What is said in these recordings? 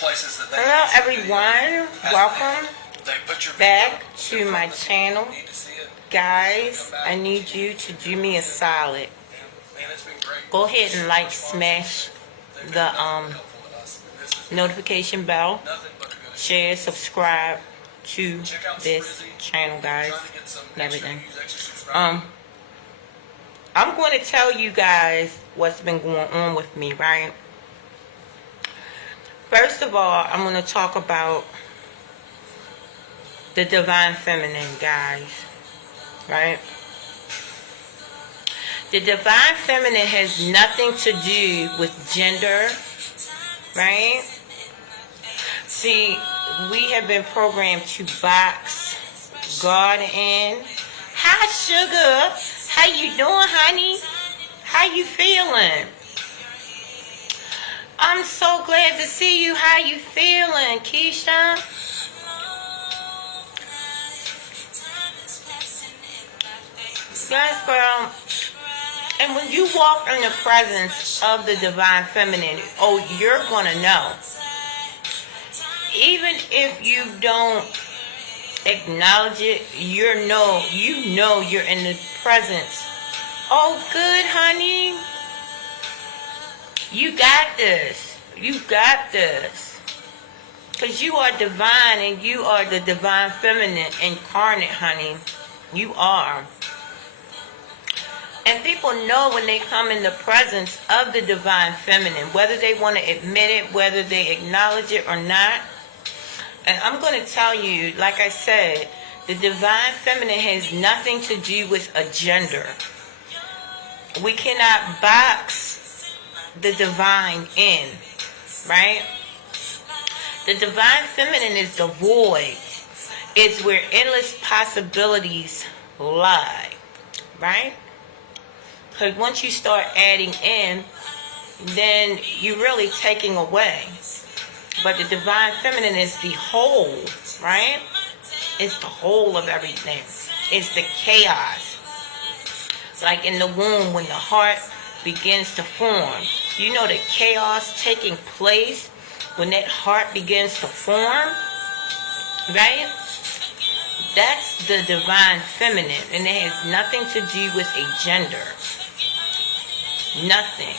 Hello everyone, welcome back to my channel. Guys, I need you to do me a solid. Go ahead and like, smash the notification bell, share, subscribe to this channel, guys, and everything. I'm going to tell you guys what's been going on with me, right? First of all, I'm going to talk about the divine feminine, guys, right? The divine feminine has nothing to do with gender, right? See, we have been programmed to box God in. Hi, sugar. How you doing, honey? How you feeling? I'm so glad to see you. How you feeling, Keisha? Yes, girl. And when you walk in the presence of the divine feminine, oh, you're gonna know. Even if you don't acknowledge it, you know you're in the presence. Oh, good, honey. You got this. You got this. Because you are divine and you are the divine feminine incarnate, honey. You are. And people know when they come in the presence of the divine feminine, whether they want to admit it, whether they acknowledge it or not. And I'm going to tell you, like I said, the divine feminine has nothing to do with a gender. We cannot box the divine in, right? The divine feminine is the void. It's where endless possibilities lie, right? Because once you start adding in, then you're really taking away. But the divine feminine is the whole, right? It's the whole of everything. It's the chaos. Like in the womb when the heart begins to form. You know the chaos taking place when that heart begins to form, right? That's the divine feminine, and it has nothing to do with a gender. Nothing,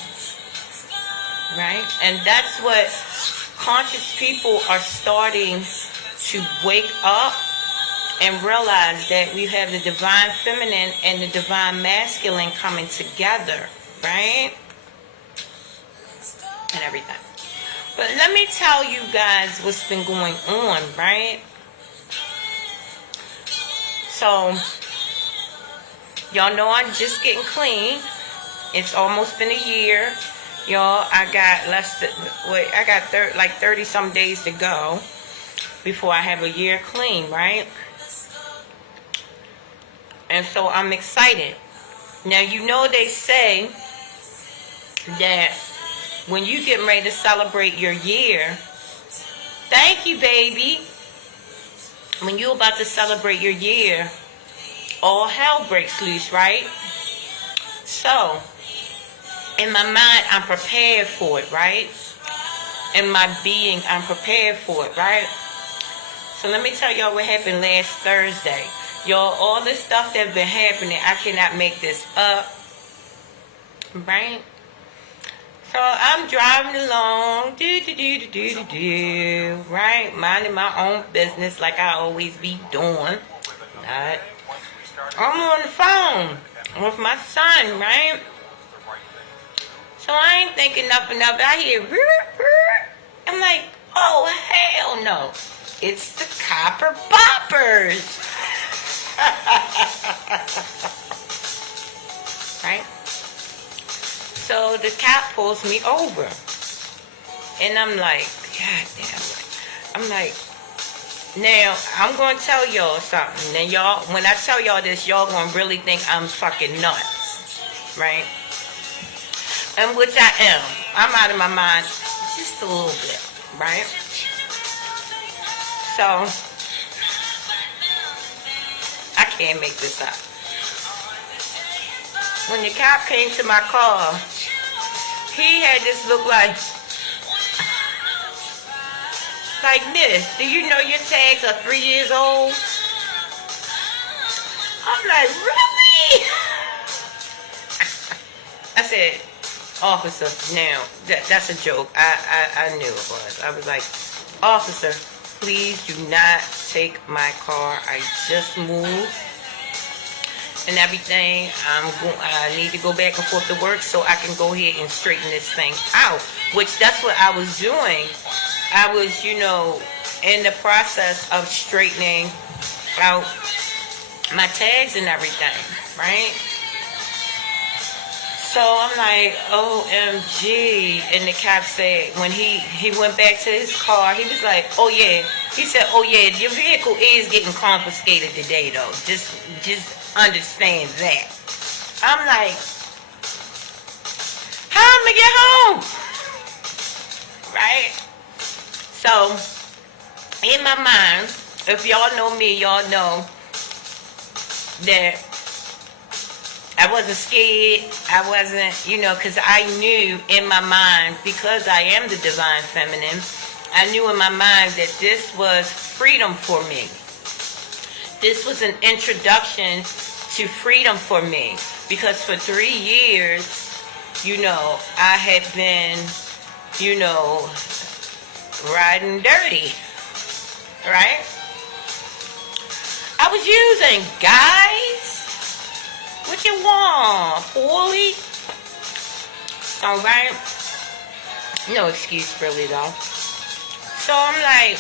right? And that's what conscious people are starting to wake up and realize, that we have the divine feminine and the divine masculine coming together, right? And everything. But let me tell you guys what's been going on, right? So, y'all know I'm just getting clean. It's almost been a year. Y'all, I got like 30 some days to go before I have a year clean, right? And so I'm excited. Now, you know they say that when you get ready to celebrate your year, thank you, baby. When you're about to celebrate your year, all hell breaks loose, right? So, in my mind, I'm prepared for it, right? In my being, I'm prepared for it, right? So let me tell y'all what happened last Thursday. Y'all, all this stuff that's been happening, I cannot make this up, right? So I'm driving along, right? Minding my own business like I always be doing. Right? I'm on the phone with my son, right? So I ain't thinking nothing of it. I hear, I'm like, oh, hell no. It's the copper boppers. Right? So the cop pulls me over. And I'm like, God damn it. I'm like, now, I'm going to tell y'all something. Now, y'all, when I tell y'all this, y'all going to really think I'm fucking nuts. Right? And which I am. I'm out of my mind just a little bit. Right? So, I can't make this up. When the cop came to my car, he had this look like, Like, miss, do you know your tags are 3 years old? I'm like, really? I said, officer, now, that's a joke. I knew it was. I was like, officer, please do not take my car. I just moved and everything. I need to go back and forth to work so I can go ahead and straighten this thing out. Which that's what I was doing. I was, in the process of straightening out my tags and everything, right? So I'm like, OMG. And the cop said, when he went back to his car, he was like, oh yeah. He said, oh yeah, your vehicle is getting confiscated today though. Just understand that. I'm like, how am I get home? Right? So, in my mind, if y'all know me, y'all know that I wasn't scared. I wasn't, because I knew in my mind, because I am the divine feminine, I knew in my mind that this was freedom for me. This was an introduction to freedom for me. Because for 3 years, I had been, riding dirty. Right? I was using, guys. What you want? Poorly? Alright? No excuse really though. So I'm like,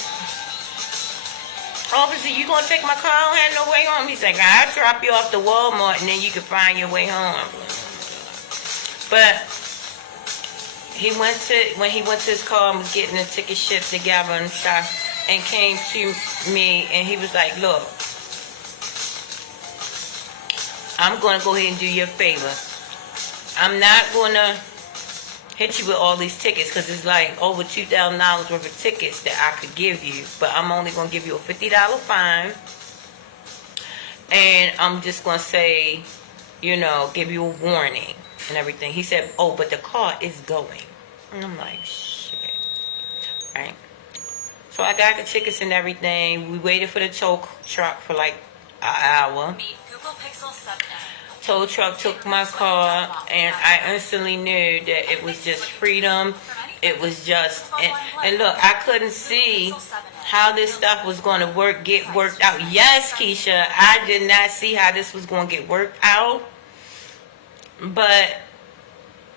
officer, you gonna take my car? I don't have no way home. He's like, I'll drop you off to Walmart and then you can find your way home. But when he went to his car and was getting the ticket shipped together and stuff, and came to me and he was like, look, I'm going to go ahead and do you a favor. I'm not going to hit you with all these tickets because it's like over $2,000 worth of tickets that I could give you. But I'm only going to give you a $50 fine. And I'm just going to say, give you a warning and everything. He said, oh, but the car is going. And I'm like, shit. Right? So I got the tickets and everything. We waited for the tow truck for like an hour. Tow truck took my car and I instantly knew that it was just freedom. It was just, and look, I couldn't see how this stuff was going to get worked out. Yes, Keisha, I did not see how this was going to get worked out. But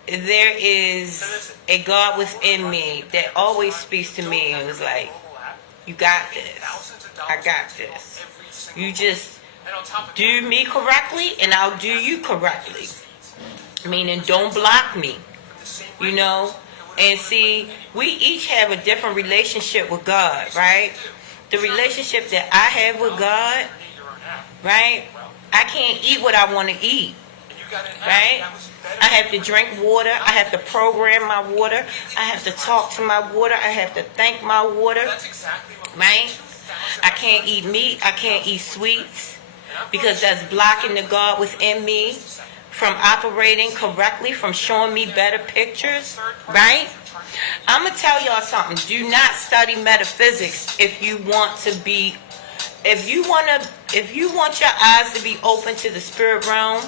there is a God within me that always speaks to me and was like, you got this. I got this. You just do me correctly and I'll do you correctly. Meaning don't block me. And see, we each have a different relationship with God, right? The relationship that I have with God, right? I can't eat what I want to eat, right? I have to drink water. I have to program my water. I have to talk to my water. I have to thank my water, right? I can't eat meat. I can't eat sweets because that's blocking the God within me from operating correctly, from showing me better pictures, right? I'm going to tell y'all something. Do not study metaphysics if you want your eyes to be open to the spirit realm,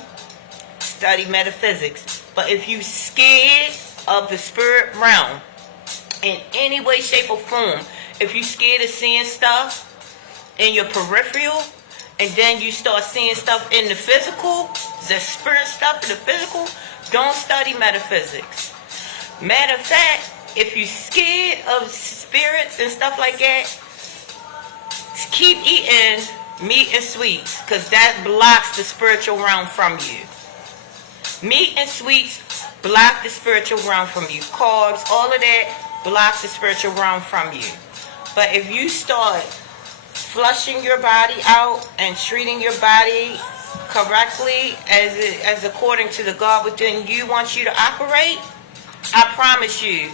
study metaphysics. But if you scared of the spirit realm in any way, shape, or form, if you scared of seeing stuff in your peripheral, and then you start seeing stuff in the physical, the spirit stuff in the physical, don't study metaphysics. Matter of fact, if you're scared of spirits and stuff like that, keep eating meat and sweets, because that blocks the spiritual realm from you. Meat and sweets block the spiritual realm from you. Carbs, all of that blocks the spiritual realm from you. But if you start flushing your body out and treating your body correctly as according to the God within you wants you to operate, I promise you,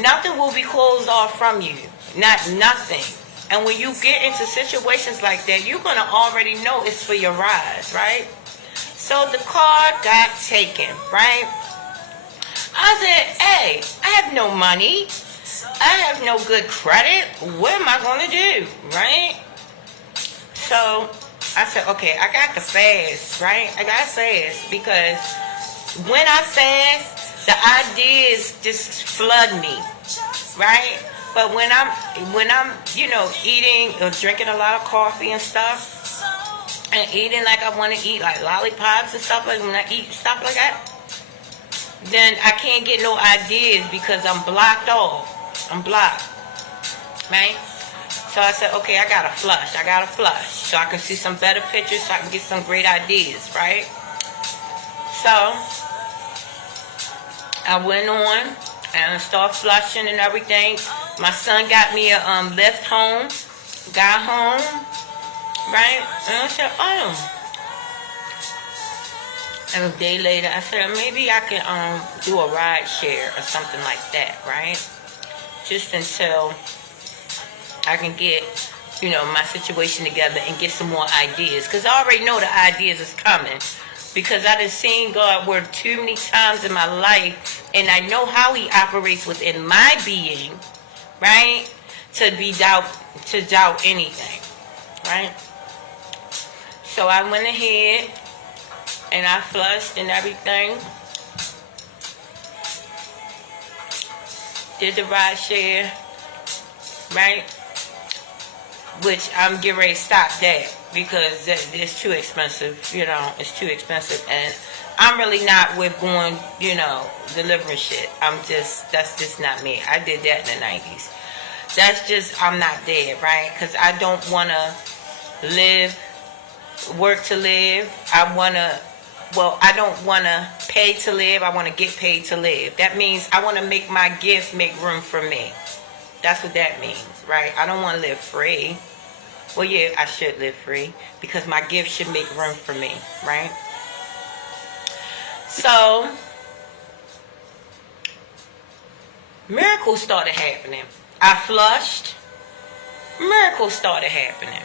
nothing will be closed off from you. Not nothing. And when you get into situations like that, you're going to already know it's for your rise, right? So the car got taken, right? I said, hey, I have no money. I have no good credit. What am I going to do, right? So I said, okay, I got to fast, right? I got to fast because when I fast, the ideas just flood me, right? But when I'm eating or drinking a lot of coffee and stuff, and eating like I want to eat, like lollipops and stuff, like when I eat stuff like that, then I can't get no ideas because I'm blocked off. I'm blocked, right? So I said, okay, I gotta flush. So I can see some better pictures, so I can get some great ideas, right? So I went on and started flushing and everything. My son got me a lift home. Got home, right? And I said, oh. And a day later, I said, maybe I can do a ride share or something like that, right? Just until I can get, my situation together and get some more ideas. Because I already know the ideas is coming. Because I done seen God work too many times in my life. And I know how he operates within my being, right? To doubt anything, right? So I went ahead and I flushed and everything. Did the ride share, right? Which I'm getting ready to stop that because it's too expensive. It's too expensive, and I'm really not with going, delivering shit. That's just not me. I did that in the 90s. I'm not there, right? Because I don't want to work to live. I don't want to pay to live. I want to get paid to live. That means I want to make my gift make room for me. That's what that means, right? I don't want to live free. Well, yeah, I should live free because my gift should make room for me, right? So, miracles started happening. I flushed. Miracles started happening.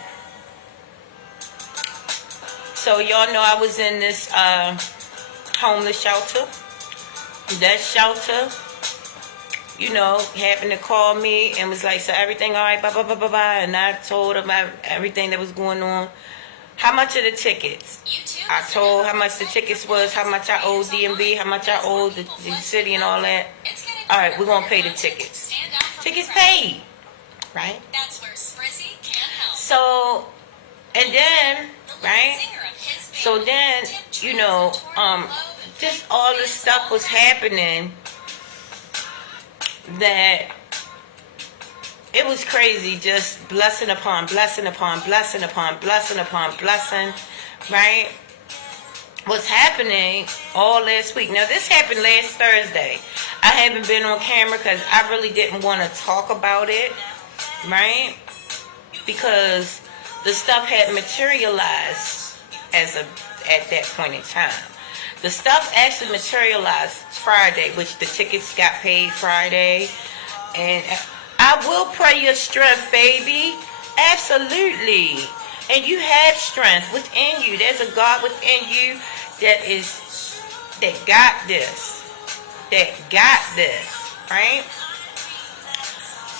So y'all know I was in this homeless shelter. That shelter, happened to call me and was like, so everything all right, blah, blah, blah, blah, blah. And I told him everything that was going on. How much are the tickets? I told how much the tickets was, how much I owed DMV, how much I owed the city and all that. All right, we're going to pay the tickets. Tickets paid, right? So, and then, right? So then, just all this stuff was happening that it was crazy. Just blessing upon blessing upon blessing upon blessing upon blessing, right? Was happening all last week. Now, this happened last Thursday. I haven't been on camera because I really didn't want to talk about it, right? Because the stuff had materialized at that point in time. The stuff actually materialized Friday, which the tickets got paid Friday. And I will pray your strength, baby. Absolutely. And you have strength within you. There's a God within you that got this. That got this. Right?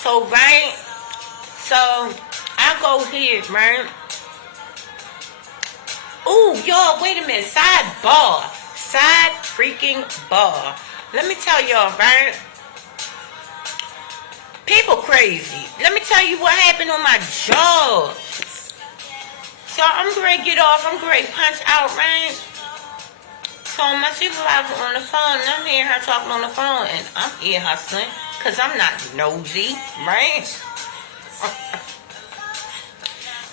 So, right? So, I go here, right? Ooh, y'all, wait a minute. Sidebar. Side freaking bar. Let me tell y'all, right? People crazy. Let me tell you what happened on my job. So I'm going to get off. I'm going to punch out, right? So my supervisor on the phone, and I'm hearing her talking on the phone, and I'm ear hustling because I'm not nosy, right?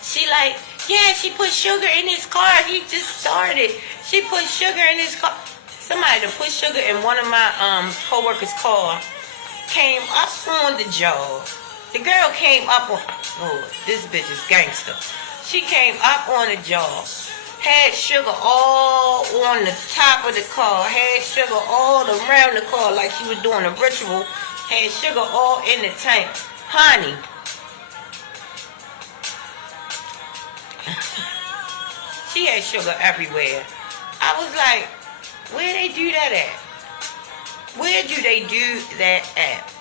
She like, yeah, she put sugar in his car. He just started. She put sugar in his car. Somebody that put sugar in one of my co-workers' car came up on the job. The girl came up on, oh, this bitch is gangster. She came up on the job. Had sugar all on the top of the car. Had sugar all around the car like she was doing a ritual. Had sugar all in the tank. Honey. She had sugar everywhere. I was like, where they do that at? Where do they do that at?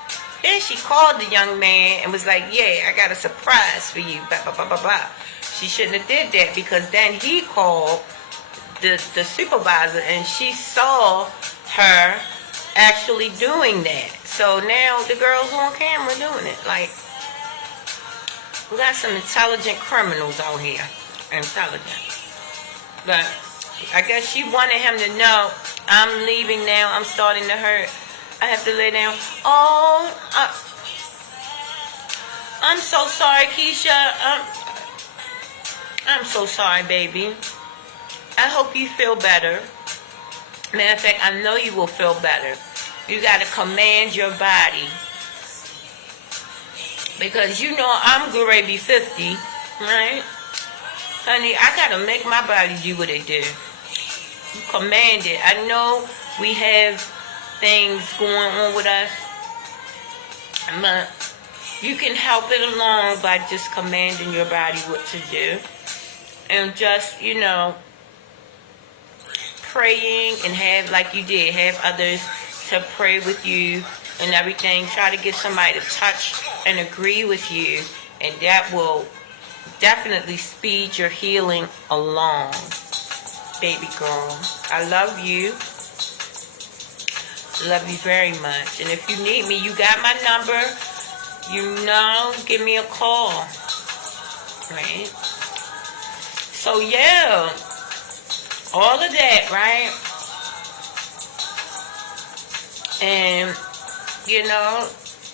Then she called the young man and was like, yeah, I got a surprise for you, blah, blah, blah, blah, blah. She shouldn't have did that, because then he called the supervisor and she saw her actually doing that. So now the girl's on camera doing it. Like, we got some intelligent criminals out here. Intelligent. But I guess she wanted him to know, I'm leaving now, I'm starting to hurt, I have to lay down. Oh, I'm so sorry, Keisha. I'm so sorry, baby. I hope you feel better. Matter of fact, I know you will feel better. You got to command your body. Because you know I'm going to be 50, right? Honey, I got to make my body do what it do. Command it. I know we have things going on with us, but you can help it along by just commanding your body what to do. And just, you know, praying and have, like you did, have others to pray with you and everything. Try to get somebody to touch and agree with you, and that will definitely speed your healing along, baby girl. I love you. Love you very much. And if you need me, you got my number. You know, give me a call. Right? So yeah, all of that, right? And you know,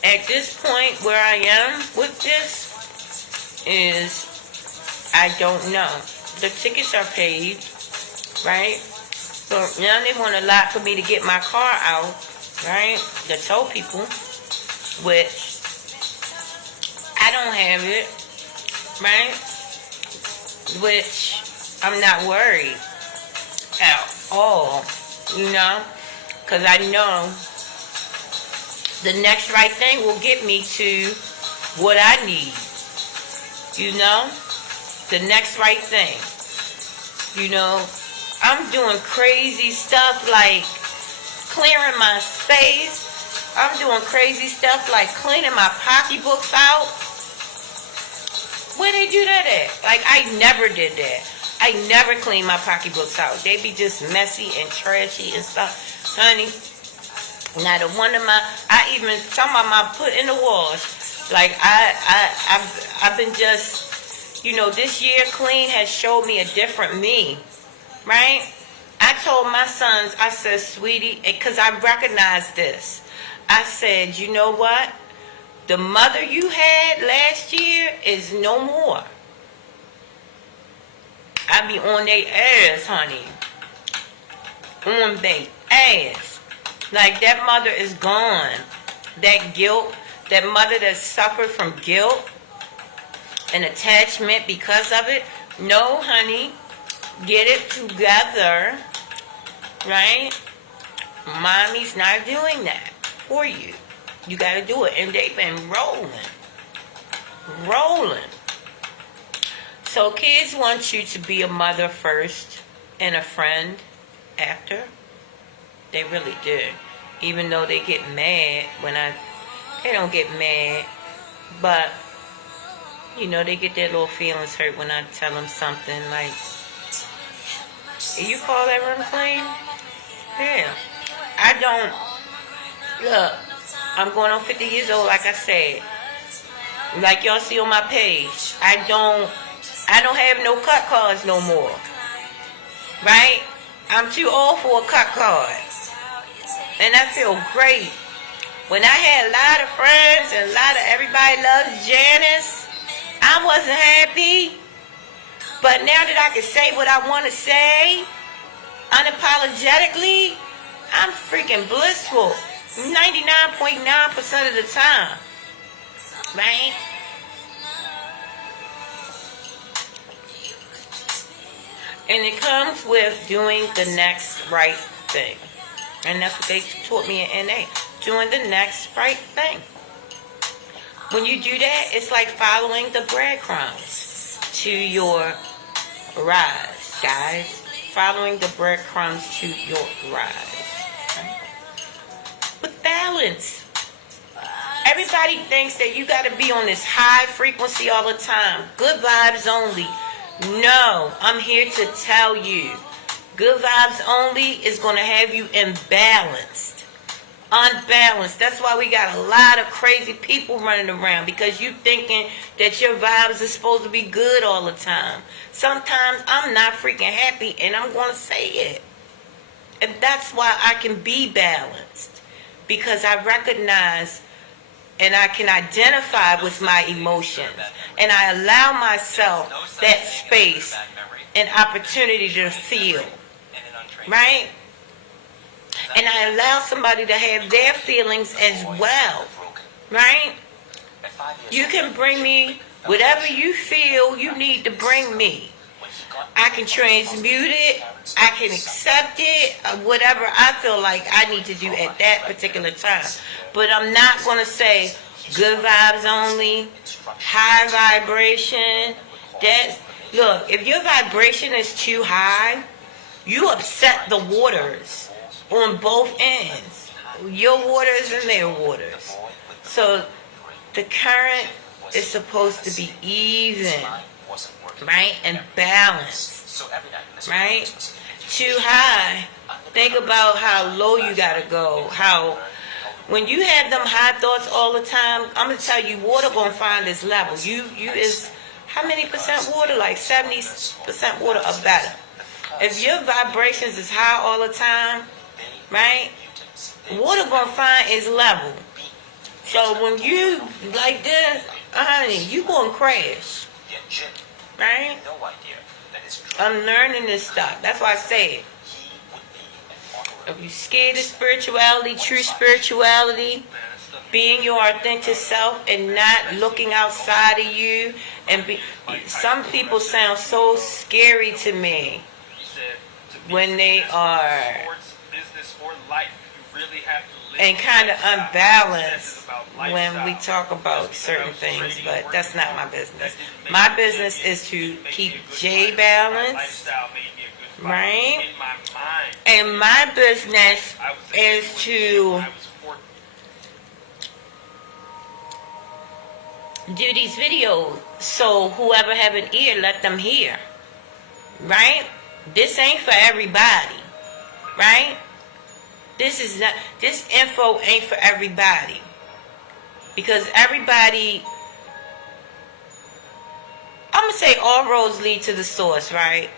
at this point where I am with this is, I don't know. The tickets are paid, right? So now they want a lot for me to get my car out, right? To tow people, which I don't have it, right? Which I'm not worried at all, you know? Because I know the next right thing will get me to what I need, you know? The next right thing, you know? I'm doing crazy stuff like clearing my space. I'm doing crazy stuff like cleaning my pocketbooks out. Where they do that at? Like, I never did that. I never clean my pocketbooks out. They be just messy and trashy and stuff. Honey, not a one of my, some of them I put in the wash. Like, I've been just, you know, this year clean has showed me a different me. Right? I told my sons, I said, sweetie, because I recognize this. I said, you know what? The mother you had last year is no more. I be on their ass, honey. On their ass. Like, that mother is gone. That guilt, that mother that suffered from guilt and attachment because of it. No, honey. Get it together, right? Mommy's not doing that for you. You got to do it. And they've been rolling. So kids want you to be a mother first and a friend after. They really do. Even though they get mad they don't get mad, but, you know, they get their little feelings hurt when I tell them something like, you call that room clean? Yeah. I don't, look, I'm going on 50 years old, like I said. Like y'all see on my page. I don't have no cut cards no more. Right? I'm too old for a cut card. And I feel great. When I had a lot of friends and everybody loves Janice, I wasn't happy. But now that I can say what I want to say, unapologetically, I'm freaking blissful. 99.9% of the time. Right? And it comes with doing the next right thing. And that's what they taught me in NA. Doing the next right thing. When you do that, it's like following the breadcrumbs to your rise, guys. Following the breadcrumbs to your rise. Right? With balance. Everybody thinks that you got to be on this high frequency all the time. Good vibes only. No, I'm here to tell you. Good vibes only is going to have you imbalanced. Unbalanced. That's why we got a lot of crazy people running around, because you thinking that your vibes are supposed to be good all the time. Sometimes I'm not freaking happy, and I'm going to say it. And that's why I can be balanced, because I recognize and I can identify with my emotions, and I allow myself that space and opportunity to feel, right? And I allow somebody to have their feelings as well, right? You can bring me whatever you feel you need to bring me. I can transmute it, I can accept it, whatever I feel like I need to do at that particular time. But I'm not going to say good vibes only, high vibration. Look, if your vibration is too high, you upset the waters on both ends. Your waters and their waters. So the current is supposed to be even, right, and balanced, right? Too high, think about how low you gotta go. How when you have them high thoughts all the time, I'm gonna tell you, water gonna find this level. You is how many percent water? Like 70% water or better. If your vibrations is high all the time, right, water gonna find its level. So when you like this, honey, you gonna crash, right? I'm learning this stuff. That's why I say it. If you're scared of spirituality, true spirituality, being your authentic self and not looking outside of you, some people sound so scary to me when they are and kind of unbalanced when we talk about certain things, but that's not my business. My business is to keep J balanced, right? And my business is to do these videos so whoever have an ear, let them hear, right? This ain't for everybody, right? This info ain't for everybody, because everybody, I'm gonna say all roads lead to the source, right?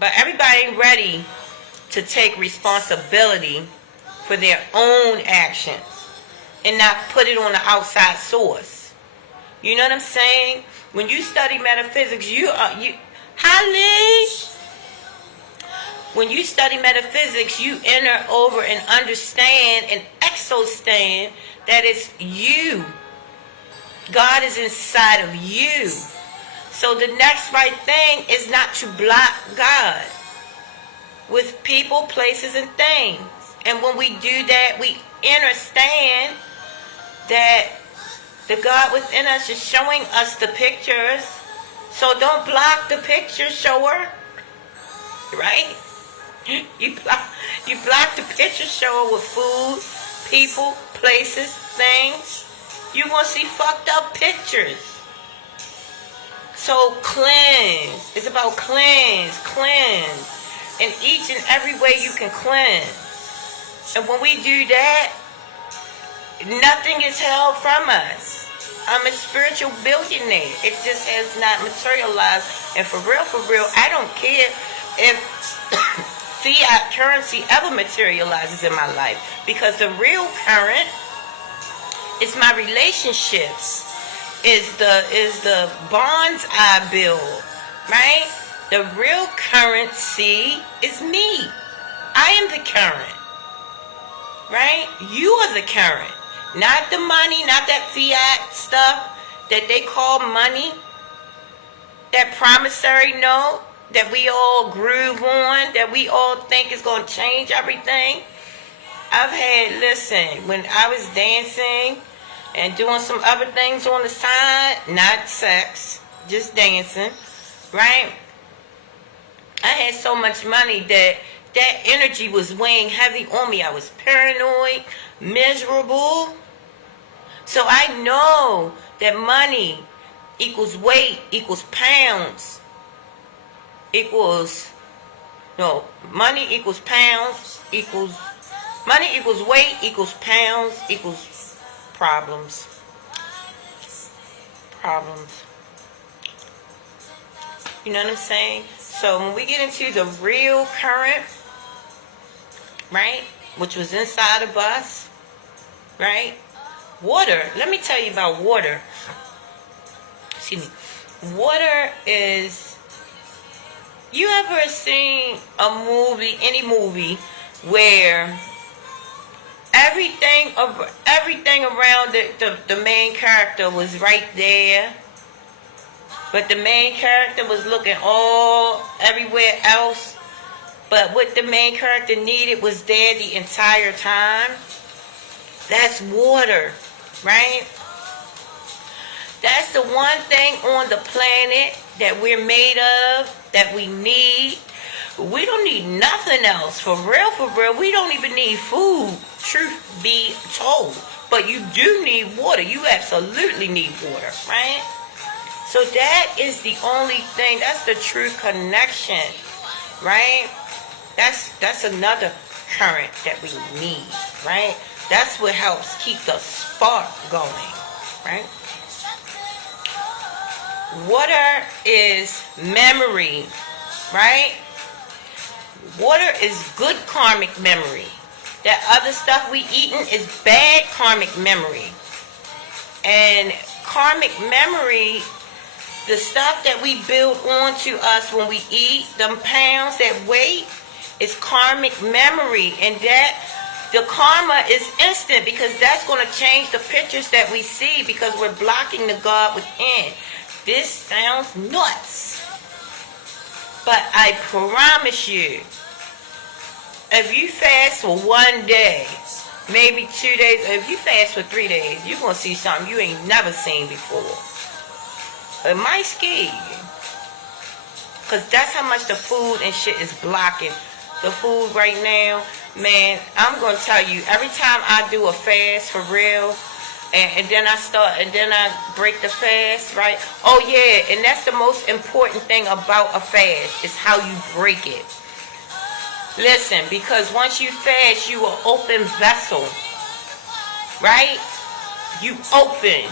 But everybody ain't ready to take responsibility for their own actions and not put it on the outside source. You know what I'm saying? When you study metaphysics, when you study metaphysics, you enter over and understand and exostand that it's you. God is inside of you. So the next right thing is not to block God with people, places, and things. And when we do that, we understand that the God within us is showing us the pictures. So don't block the picture shower, right? You block the picture shower with food, people, places, things. You're going to see fucked up pictures. So cleanse. It's about cleanse. In each and every way you can cleanse. And when we do that, nothing is held from us. I'm a spiritual billionaire. It just has not materialized. And for real, I don't care if fiat currency ever materializes in my life, because the real current is my relationships, is the bonds I build, right? The real currency is me. I am the current, right? You are the current, not the money, not that fiat stuff that they call money, that promissory note that we all groove on, that we all think is going to change everything. When I was dancing and doing some other things on the side, not sex, just dancing, right? I had so much money that that energy was weighing heavy on me. I was paranoid, miserable. So I know that money equals weight, equals pounds, equals, no, money equals pounds, equals, money equals weight, equals pounds, equals problems. Problems. You know what I'm saying? So when we get into the real current, right, which was inside of us, right? Water, let me tell you about water. Excuse me. Water is, you ever seen a movie, any movie, where everything around the main character was right there, but the main character was looking all everywhere else, but what the main character needed was there the entire time? That's water, right? That's the one thing on the planet that we're made of, that we need. We don't need nothing else. For real, we don't even need food, truth be told. But you do need water. You absolutely need water, right? So that is the only thing, that's the true connection, right? That's another current that we need, right? That's what helps keep the spark going, right? Water is memory, right? Water is good karmic memory. That other stuff we eating is bad karmic memory. And karmic memory, the stuff that we build onto us when we eat, them pounds, that weight, is karmic memory. And that, the karma is instant, because that's going to change the pictures that we see, because we're blocking the God within. This sounds nuts. But I promise you, if you fast for 1 day, maybe 2 days, if you fast for 3 days, you're going to see something you ain't never seen before. It might scare you. Because that's how much the food and shit is blocking. The food right now, man, I'm going to tell you, every time I do a fast for real, and then I break the fast, right? Oh yeah, and that's the most important thing about a fast, is how you break it. Listen, because once you fast, you are open vessel, right? You open.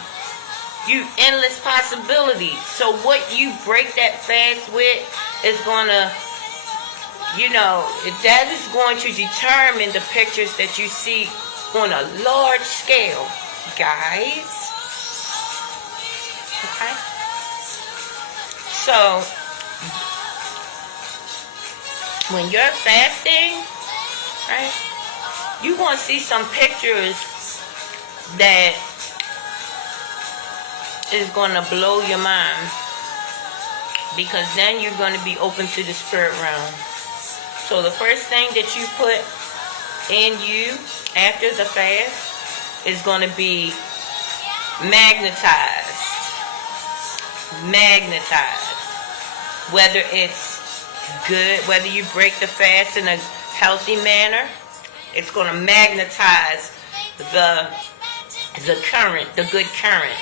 You endless possibilities. So what you break that fast with is gonna, that is going to determine the pictures that you see on a large scale, guys. Okay? So, when you're fasting, right, you're going to see some pictures that is going to blow your mind, because then you're going to be open to the spirit realm. So the first thing that you put in you after the fast is going to be magnetized. Whether it's good, whether you break the fast in a healthy manner, it's going to magnetize the current, the good current,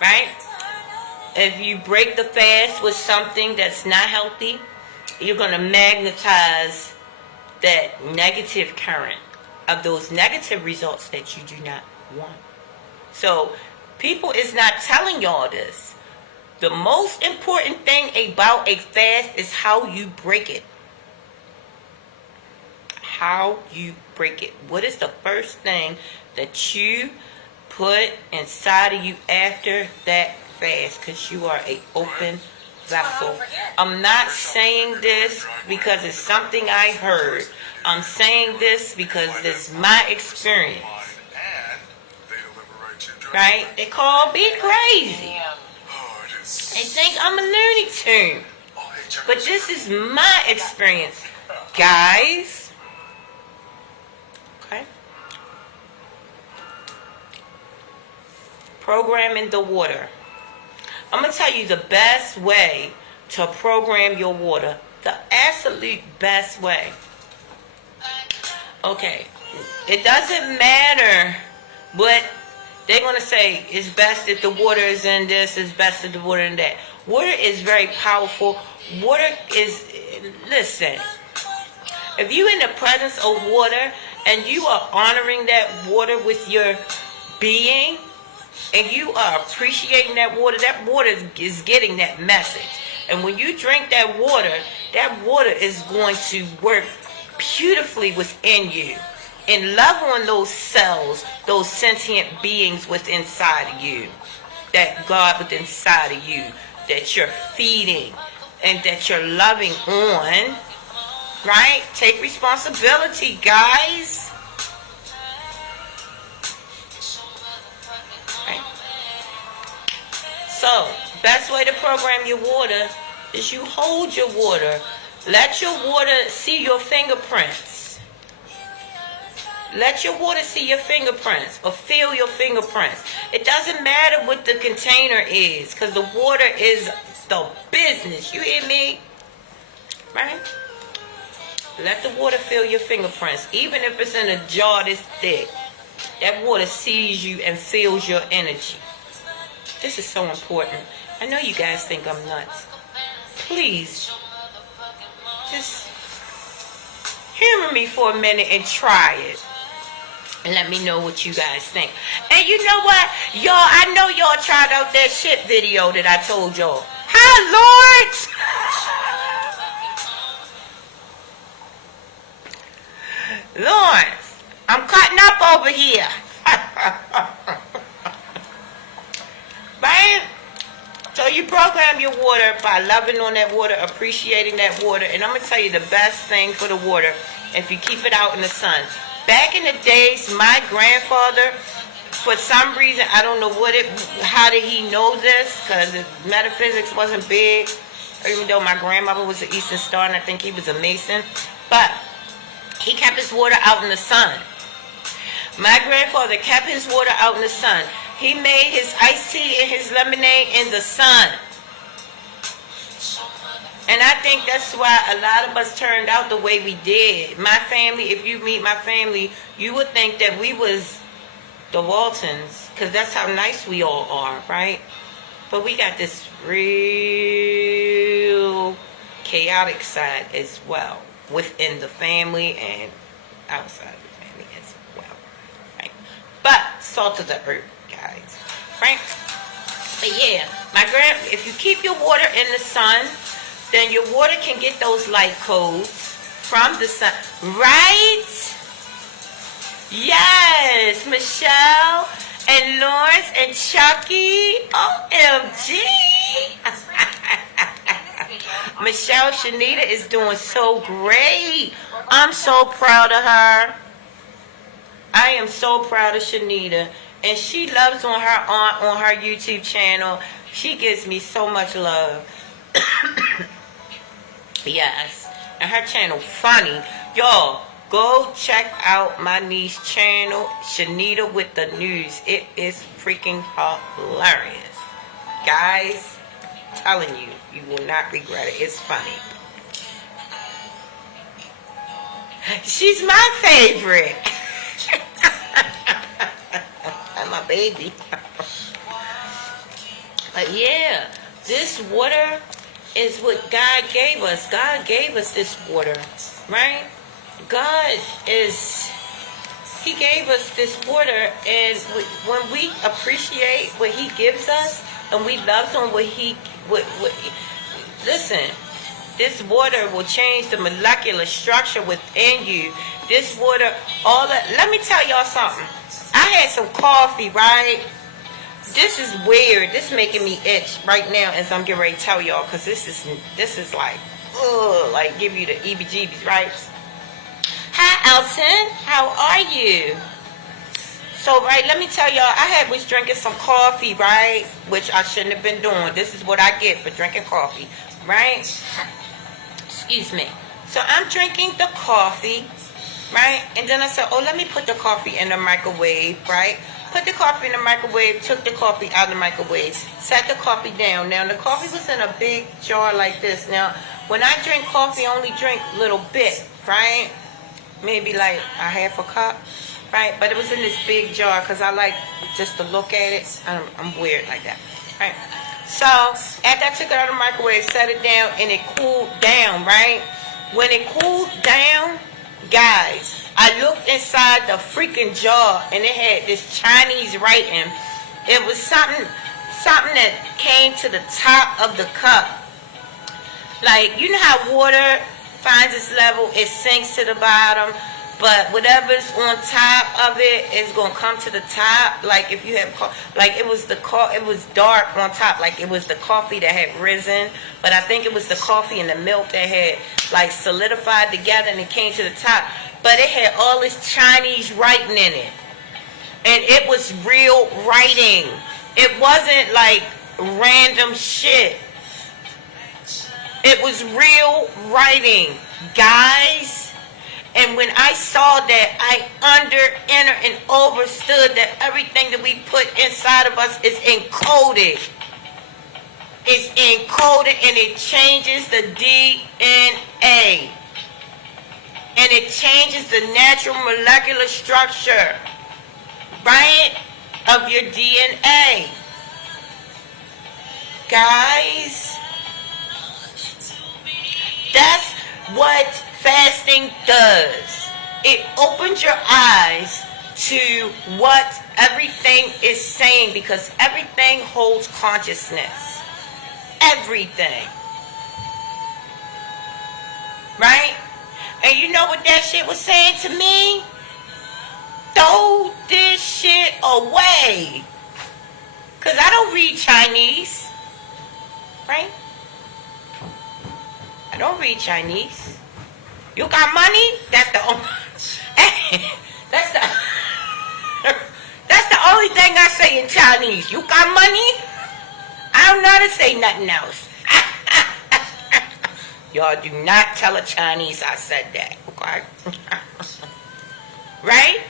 right? If you break the fast with something that's not healthy, you're going to magnetize that negative current of those negative results that you do not want. So people is not telling y'all this. The most important thing about a fast is how you break it. How you break it. What is the first thing that you put inside of you after that fast? Because you are an open vessel. I'm not saying this because it's something I heard. I'm saying this because it's my experience. Right? They call me crazy. They think I'm a Looney Tune. But this is my experience, guys. Okay? Programming the water. I'm going to tell you the best way to program your water. The absolute best way. Okay. It doesn't matter what they're going to say. It's best if the water is in this, it's best if the water in that. Water is very powerful. Water is, listen, if you're in the presence of water and you are honoring that water with your being, and you are appreciating that water is getting that message. And when you drink that water is going to work beautifully within you and love on those cells, those sentient beings within inside of you, that God within inside of you, that you're feeding and that you're loving on, right? Take responsibility, guys. Right? So, best way to program your water is you hold your water. Let your water see your fingerprints. Let your water see your fingerprints or feel your fingerprints. It doesn't matter what the container is, because the water is the business. You hear me? Right? Let the water feel your fingerprints. Even if it's in a jar this thick, that water sees you and feels your energy. This is so important. I know you guys think I'm nuts. Please, just humor me for a minute and try it. And let me know what you guys think. And you know what? Y'all, I know y'all tried out that shit video that I told y'all. Hi, Lawrence. Lawrence, I'm cutting up over here. Right? So you program your water by loving on that water, appreciating that water. And I'm going to tell you the best thing for the water, if you keep it out in the sun. Back in the days, my grandfather, for some reason, I don't know how did he know this, because metaphysics wasn't big, even though my grandmother was an Eastern Star, and I think he was a Mason. But he kept his water out in the sun. My grandfather kept his water out in the sun. He made his iced tea and his lemonade in the sun. And I think that's why a lot of us turned out the way we did. My family, if you meet my family, you would think that we was the Waltons, because that's how nice we all are, right? But we got this real chaotic side as well, within the family and outside of the family as well, right? But salt of the earth, guys, right? But yeah, if you keep your water in the sun, then your water can get those light codes from the sun, right? Yes, Michelle and Lawrence and Chucky. OMG. Michelle Shanita is doing so great. I'm so proud of her. I am so proud of Shanita. And she loves on her aunt on her YouTube channel. She gives me so much love. Yes. And her channel funny. Y'all, go check out my niece's channel, Shanita with the News. It is freaking hilarious. Guys, telling you, you will not regret it. It's funny. She's my favorite. My baby. But yeah, this water is what God gave us. God gave us this water, right? He gave us this water, and when we appreciate what He gives us, and we love on listen, this water will change the molecular structure within you. This water, let me tell y'all something. I had some coffee, right? This is weird. This is making me itch right now as I'm getting ready to tell y'all, because this is like, like give you the EBGBs, right? Hi, Elton. How are you? So, right, let me tell y'all, I was drinking some coffee, right? Which I shouldn't have been doing. This is what I get for drinking coffee, right? Excuse me. So, I'm drinking the coffee, right? And then I said, let me put the coffee in the microwave, right? Put the coffee in the microwave, took the coffee out of the microwave, sat the coffee down. Now, the coffee was in a big jar like this. Now, when I drink coffee, I only drink a little bit, right? maybe like a half a cup, right? But it was in this big jar because I like just to look at it. I'm weird like that, right? So after I took it out of the microwave, set it down, and it cooled down, right? When it cooled down, guys, I looked inside the freaking jar, and it had this Chinese writing. It was something that came to the top of the cup. Like, you know how water finds its level, it sinks to the bottom, but whatever's on top of it is gonna come to the top. Like if you have, like it was dark on top, like it was the coffee that had risen, but I think it was the coffee and the milk that had like solidified together and it came to the top. But it had all this Chinese writing in it, and it was real writing. It wasn't like random shit. It was real writing, guys. And when I saw that, I entered, and overstood that everything that we put inside of us is encoded. It's encoded, and it changes the DNA. And it changes the natural molecular structure, right, of your DNA. Guys, that's what fasting does. It opens your eyes to what everything is saying, because everything holds consciousness. Everything. Right? And you know what that shit was saying to me? Throw this shit away. Because I don't read Chinese. Right? I don't read Chinese. You got money? That's the only... that's the only thing I say in Chinese. You got money? I don't know how to say nothing else. Y'all do not tell a Chinese I said that, okay? Right?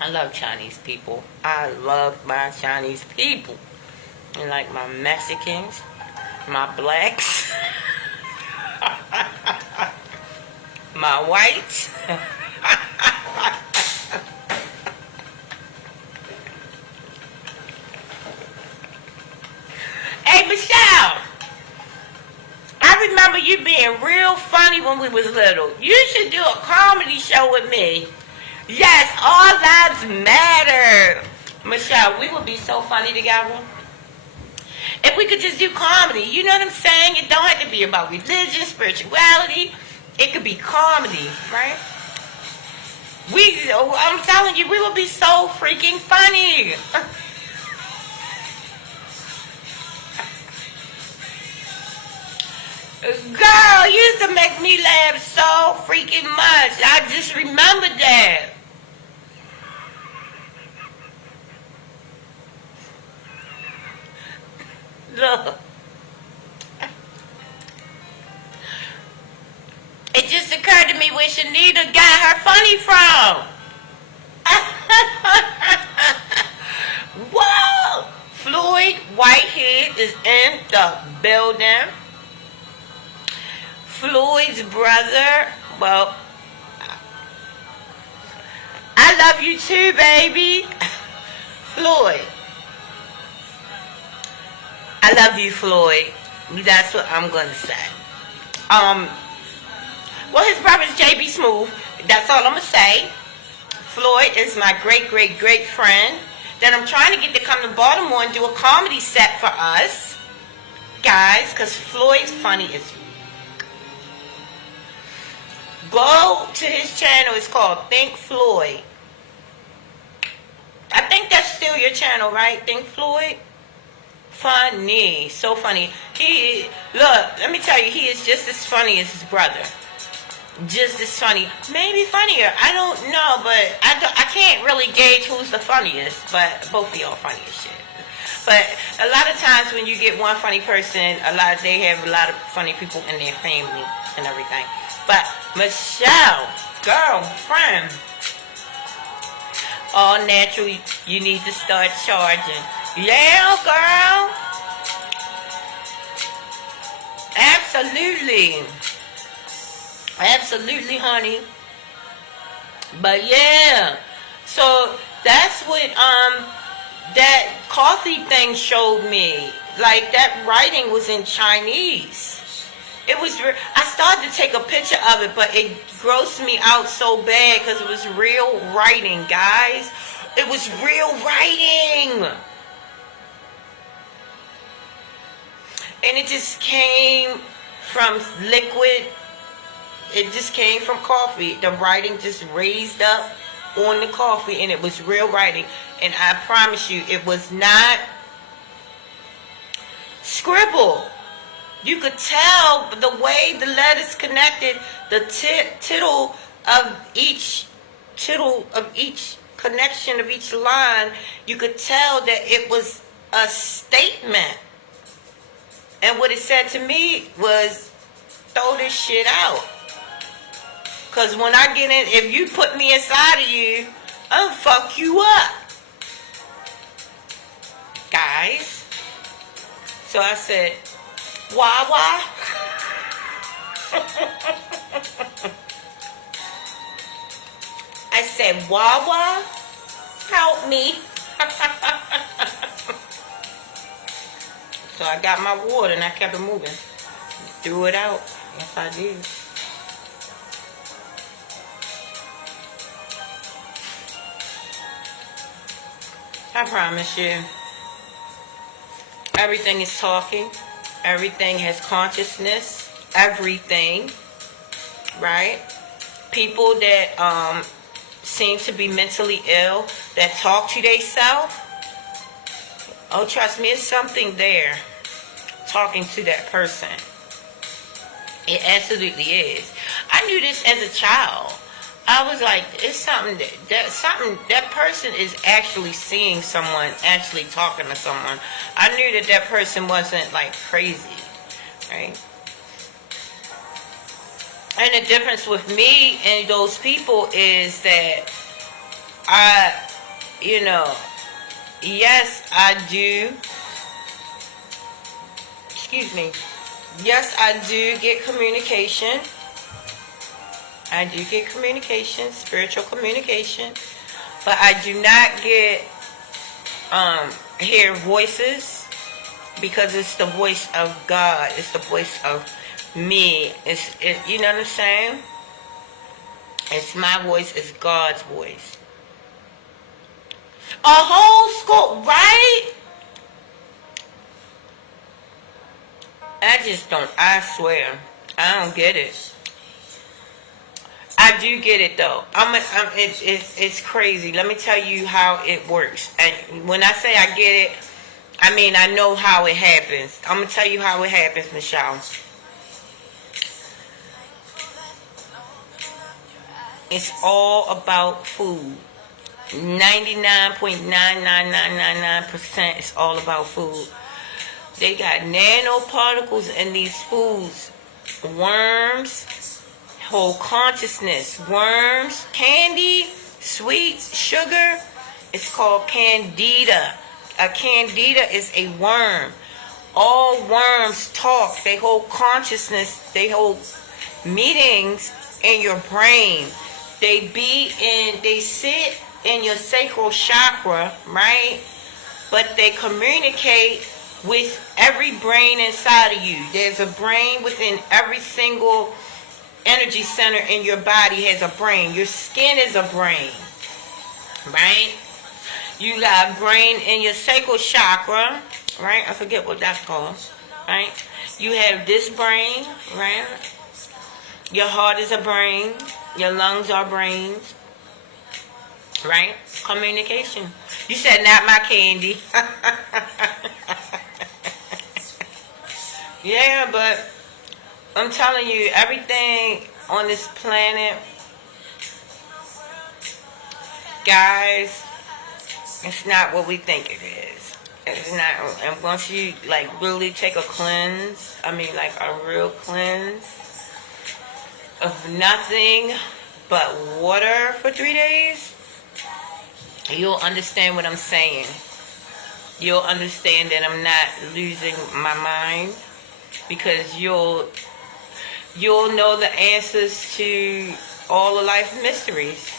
I love Chinese people. I love my Chinese people. And like my Mexicans, my blacks, my whites. Hey, Michelle. I remember you being real funny when we was little. You should do a comedy show with me. Yes, all lives matter. Michelle, we would be so funny together. If we could just do comedy, you know what I'm saying? It don't have to be about religion, spirituality. It could be comedy, right? I'm telling you, we would be so freaking funny. Girl, you used to make me laugh so freaking much. I just remembered that. Look. It just occurred to me where Shanita got her funny from. Whoa! Floyd Whitehead is in the building. Floyd's brother, well, I love you too, baby. Floyd. I love you, Floyd. That's what I'm going to say. Well, his brother's JB Smooth. That's all I'm going to say. Floyd is my great, great, great friend that I'm trying to get to come to Baltimore and do a comedy set for us. Guys, because Floyd's funny as... Go to his channel. It's called Think Floyd. I think that's still your channel, right? Think Floyd? Funny. So funny. Look, let me tell you, he is just as funny as his brother. Just as funny. Maybe funnier. I don't know, but I can't really gauge who's the funniest, but both of y'all funny as shit. But a lot of times when you get one funny person, they have a lot of funny people in their family and everything. But Michelle, girlfriend, all natural, you need to start charging. Yeah, girl. Absolutely. Absolutely, honey. But yeah, so that's what that coffee thing showed me. Like that writing was in Chinese. It was. I started to take a picture of it, but it grossed me out so bad because it was real writing, guys. It was real writing, and it just came from liquid. It just came from coffee. The writing just raised up on the coffee, and it was real writing. And I promise you, it was not scribble. You could tell the way the letters connected, the tittle of each connection of each line. You could tell that it was a statement. And what it said to me was, throw this shit out. Because when I get in, if you put me inside of you, I'll fuck you up. Guys. So I said, Wawa. I said, Wawa, help me. So I got my water and I kept it moving. Threw it out. Yes, I did. I promise you. Everything is talking. Everything has consciousness. Everything. Right? People that seem to be mentally ill, that talk to themselves. Oh, trust me, it's something there talking to that person. It absolutely is. I knew this as a child. I was like, it's something that person is actually seeing someone, actually talking to someone. I knew that person wasn't like crazy, right? And the difference with me and those people is that yes, I do. Excuse me. Yes, I do get communication. I do get communication, spiritual communication. But I do not get hear voices, because it's the voice of God. It's the voice of me. You know what I'm saying? It's my voice. It's God's voice. A whole school, right? I swear, I don't get it. I do get it though. It's crazy. Let me tell you how it works. And when I say I get it, I mean I know how it happens. I'm gonna tell you how it happens, Michelle. It's all about food. 99.99999% is all about food. They got nanoparticles in these foods. Worms, whole consciousness. Worms, candy, sweets, sugar. It's called candida. A candida is a worm. All worms talk. They hold consciousness. They hold meetings in your brain. They sit in your sacral chakra, right? But they communicate with every brain inside of you. There's a brain within every single energy center in your body has a brain. Your skin is a brain, right? You got a brain in your sacral chakra, right? I forget what that's called, right? You have this brain, right? Your heart is a brain. Your lungs are brains, right? Communication. You said not my candy. Yeah, but I'm telling you, everything on this planet, guys, it's not what we think it is. It's not. And once you like really take a cleanse, I mean like a real cleanse of nothing but water for 3 days, you'll understand what I'm saying. You'll understand that I'm not losing my mind, because you'll know the answers to all the life mysteries.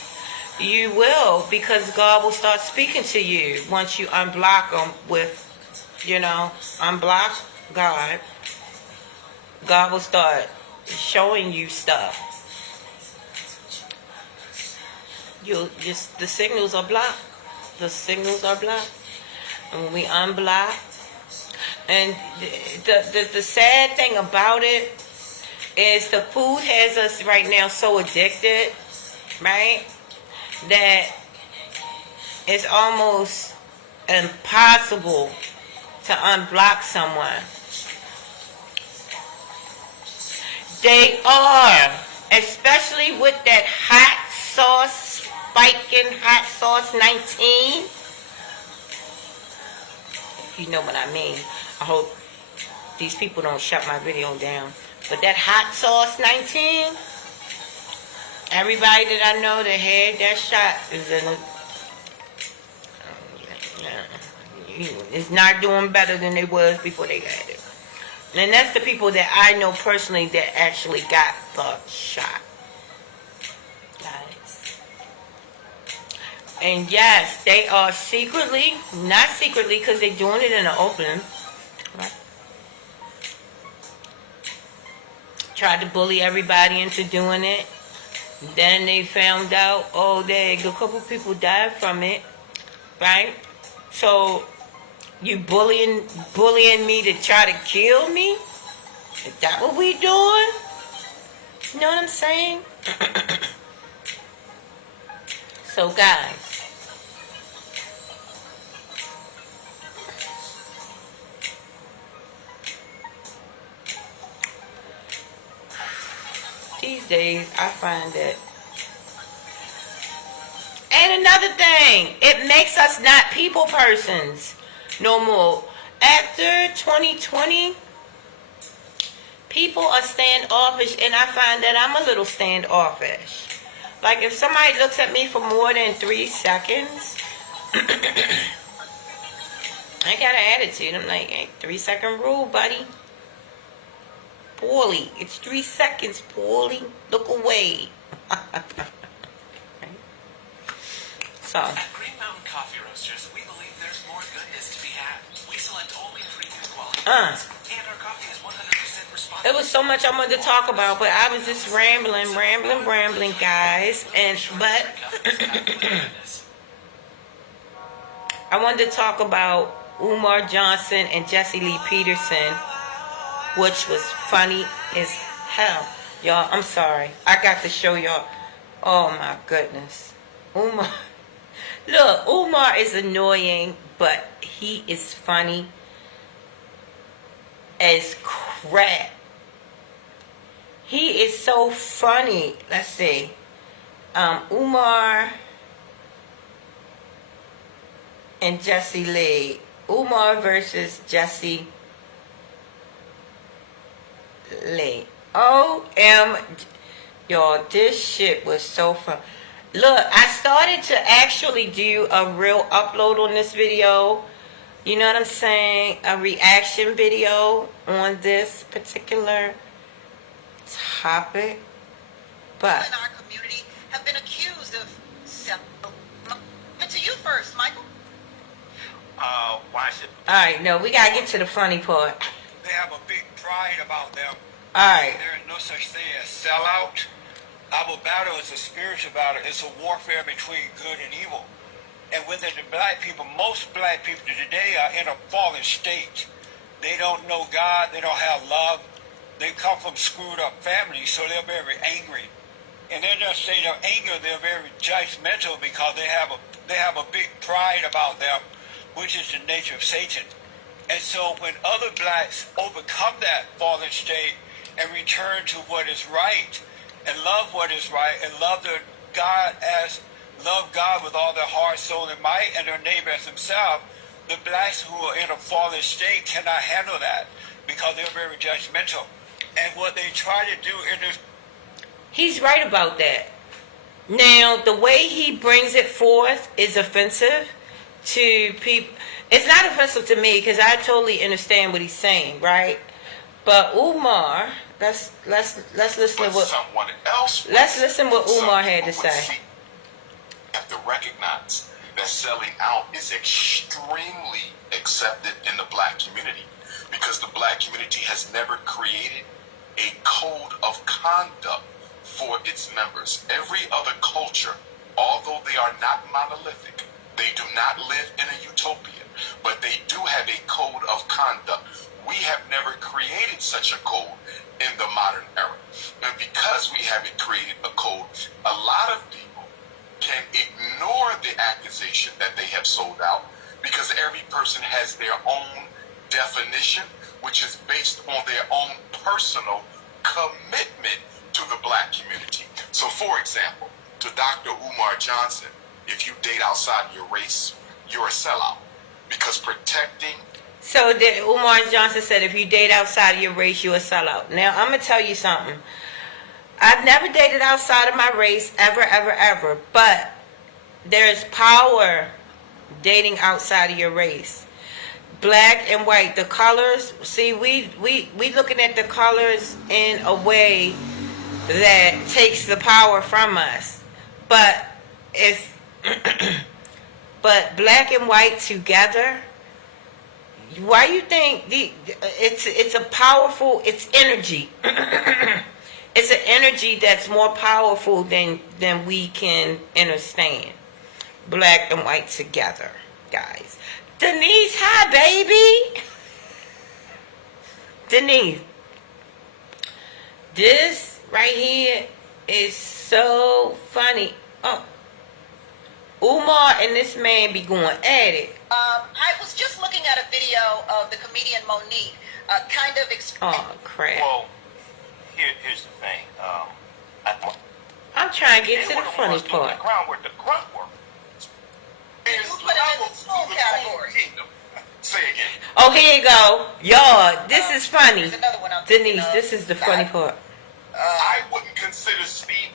You will, because God will start speaking to you once you unblock them with, unblock God. God will start showing you stuff. The signals are blocked. The signals are blocked. And when we unblock, and the sad thing about it is the food has us right now so addicted, right? That it's almost impossible to unblock someone. They are, especially with that hot sauce, spiking hot sauce 19. If you know what I mean. I hope these people don't shut my video down. But that hot sauce 19, everybody that I know that had that shot is not doing better than they was before they got it. And that's the people that I know personally that actually got the shot. Guys. And yes, they are secretly, not secretly because they're doing it in the open, right? Tried to bully everybody into doing it. Then they found out, a couple people died from it, right? So you bullying me to try to kill me? Is that what we doing? You know what I'm saying? So guys, these days I find that. And another thing, it makes us not people persons no more. After 2020, people are standoffish, and I find that I'm a little standoffish. Like if somebody looks at me for more than 3 seconds, I got an attitude. I'm like, hey, 3-second rule, buddy. Poorly. It's 3 seconds, poorly. Look away. So. At Green Mountain Coffee Roasters, we believe there's more goodness to be had. We select only premium quality. And our coffee is 100% responsible. It was so much I wanted to talk about, but I was just rambling, guys. But I wanted to talk about Umar Johnson and Jesse Lee Peterson, which was funny as hell. Y'all, I'm sorry. I got to show y'all. Oh my goodness. Look, Umar is annoying, but he is funny as crap. He is so funny. Let's see. Umar and Jesse Lee. Umar versus Jesse Lee. Y'all, this shit was so fun. Look, I started to actually do a real upload on this video. You know what I'm saying? A reaction video on this particular topic. But in our community have been accused of to you first, Michael. Why should alright, no, we gotta get to the funny part. they have a big pride about them? Alright. There is no such thing as sellout. Our battle is a spiritual battle. It's a warfare between good and evil. And within the black people, most black people today are in a fallen state. They don't know God. They don't have love. They come from screwed up families, so they're very angry. And in their state of anger, they're very judgmental because they have a big pride about them, which is the nature of Satan. And so when other blacks overcome that fallen state and return to what is right, and love what is right, and love God with all their heart, soul, and might, and their neighbor as themselves, the blacks who are in a fallen state cannot handle that because they're very judgmental. And what they try to do in this... He's right about that. Now, the way he brings it forth is offensive to people. It's not offensive to me because I totally understand what he's saying, right? But Umar, let's listen to what someone else. Let's listen what Umar had to say. have to recognize that selling out is extremely accepted in the black community because the black community has never created a code of conduct for its members. Every other culture, although they are not monolithic, they do not live in a utopia, but they do have a code of conduct. We have never created such a code in the modern era. And because we haven't created a code, a lot of people can ignore the accusation that they have sold out because every person has their own definition, which is based on their own personal commitment to the black community. So, for example, to Dr. Umar Johnson, if you date outside your race, you're a sellout because protecting. So Umar Johnson said, if you date outside of your race, you're a sellout. Now, I'm going to tell you something. I've never dated outside of my race, ever, ever, ever. But there's power dating outside of your race. Black and white, the colors. See, we looking at the colors in a way that takes the power from us. But if but black and white together, why you think it's a powerful, it's energy. It's an energy that's more powerful than we can understand. Black and white together, guys. Denise, hi baby. Denise, this right here is so funny. Oh, Umar and this man be going at it. I was just looking at a video of the comedian Monique, kind of Oh crap. Well, here's the thing. I'm trying to get to they the were the funny ones doing part. the groundwork, the grunt work. You put it in the small category. Say again. Oh, here you go. Y'all, this is funny. There's another one I'm thinking Denise, of. this is the funny part. I wouldn't consider Steve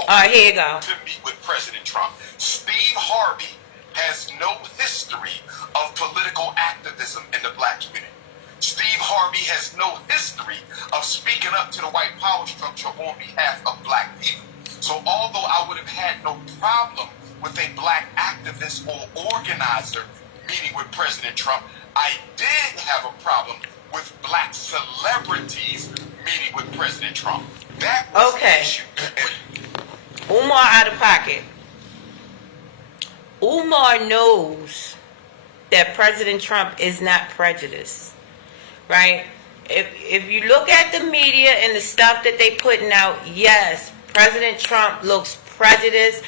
Alright, here you go. to meet with President Trump. Steve Harvey has no history of political activism in the black community. Steve Harvey has no history of speaking up to the white power structure on behalf of black people. So although I would have had no problem with a black activist or organizer meeting with President Trump, I did have a problem with black celebrities meeting with President Trump. That was Okay. the issue. Umar out of pocket. Umar knows that President Trump is not prejudiced, right? If you look at the media and the stuff that they putting out, yes, President Trump looks prejudiced.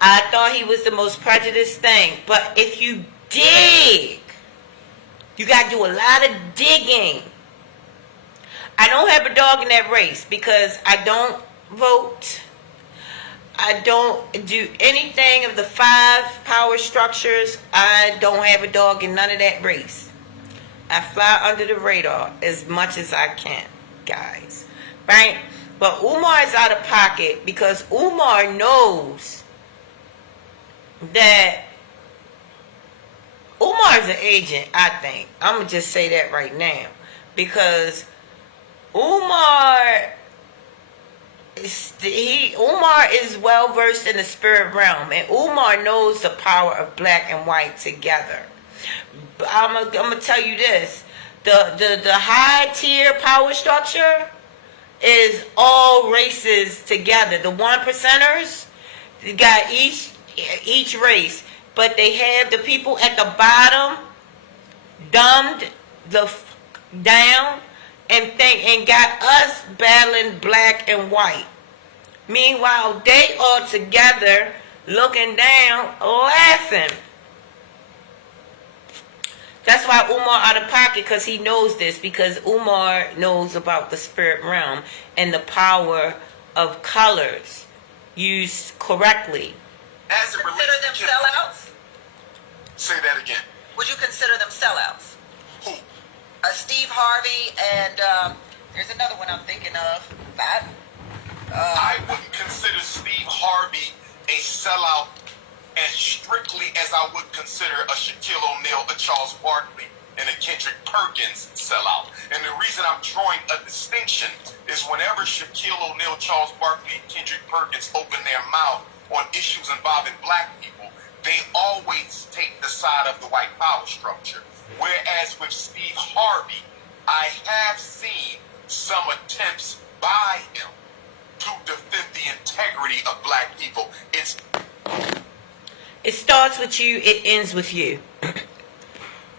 I thought he was the most prejudiced thing. But if you dig, you got to do a lot of digging. I don't have a dog in that race because I don't vote. I don't do anything of the 5 power structures. I don't have a dog in none of that race. I fly under the radar as much as I can, guys. Right? But Umar is out of pocket because Umar knows that Umar is an agent, I think. I'm going to just say that right now. Because Umar is well versed in the spirit realm, and Umar knows the power of black and white together. I'm gonna tell you this: the high tier power structure is all races together. The 1%ers got each race, but they have the people at the bottom dumbed down and got us battling black and white. Meanwhile, they all together looking down, laughing. That's why Umar out of pocket, because he knows this, because Umar knows about the spirit realm and the power of colors used correctly. As it Consider relates them to sellouts? Say that again. Would you consider them sellouts? Who? Steve Harvey and there's another one I'm thinking of. I wouldn't consider Steve Harvey a sellout as strictly as I would consider a Shaquille O'Neal, a Charles Barkley, and a Kendrick Perkins sellout. And the reason I'm drawing a distinction is whenever Shaquille O'Neal, Charles Barkley, and Kendrick Perkins open their mouth on issues involving black people, they always take the side of the white power structure. Whereas with Steve Harvey, I have seen some attempts by him to defend the integrity of black people. It starts with you, it ends with you.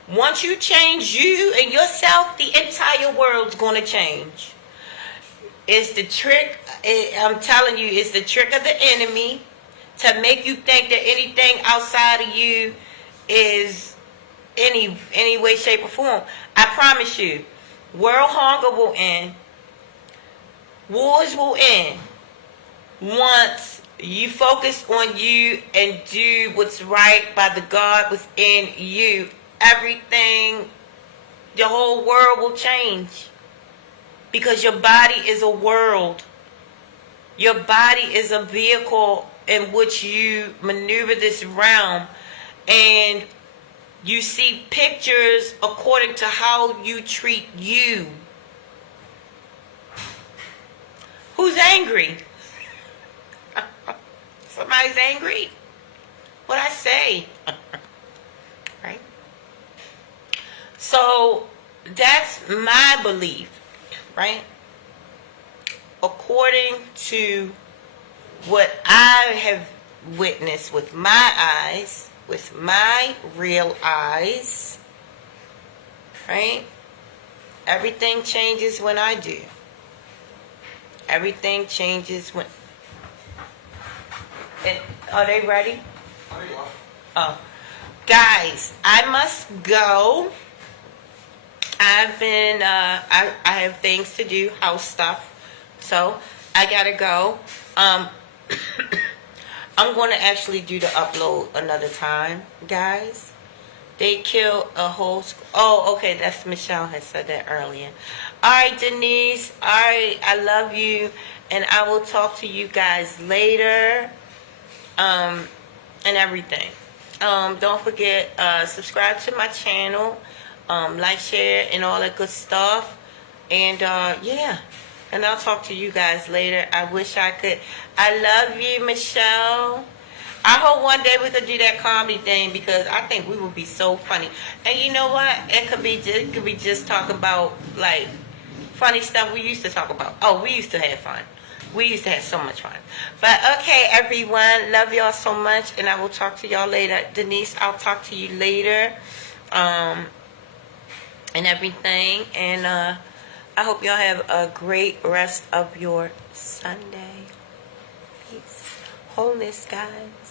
Once you change you and yourself, the entire world's going to change. It's the trick, I'm telling you, it's the trick of the enemy to make you think that anything outside of you is any way, shape, or form. I promise you, world hunger will end. Wars will end. Once you focus on you and do what's right by the God within you, everything, the whole world will change. Because your body is a world. Your body is a vehicle in which you maneuver this realm. And you see pictures according to how you treat you. Who's angry? Somebody's angry? What'd I say? Right? So, that's my belief. Right? According to what I have witnessed with my eyes, with my real eyes, right? Everything changes when I do. Everything changes when... Are they ready? Oh. Guys, I must go. I've been, I have things to do, house stuff, so I gotta go. I'm going to actually do the upload another time, guys. They killed a whole... Oh, okay, that's Michelle had said that earlier. All right, Denise. All right, I love you, and I will talk to you guys later, and everything. Don't forget, subscribe to my channel, like, share, and all that good stuff. And, yeah. And I'll talk to you guys later. I wish I could. I love you, Michelle. I hope one day we could do that comedy thing, because I think we would be so funny. And you know what? It could be just talk about, like, funny stuff we used to talk about. Oh, we used to have fun. We used to have so much fun. But okay, everyone. Love y'all so much. And I will talk to y'all later. Denise, I'll talk to you later. And everything. And I hope y'all have a great rest of your Sunday. Peace. Wholeness, guys.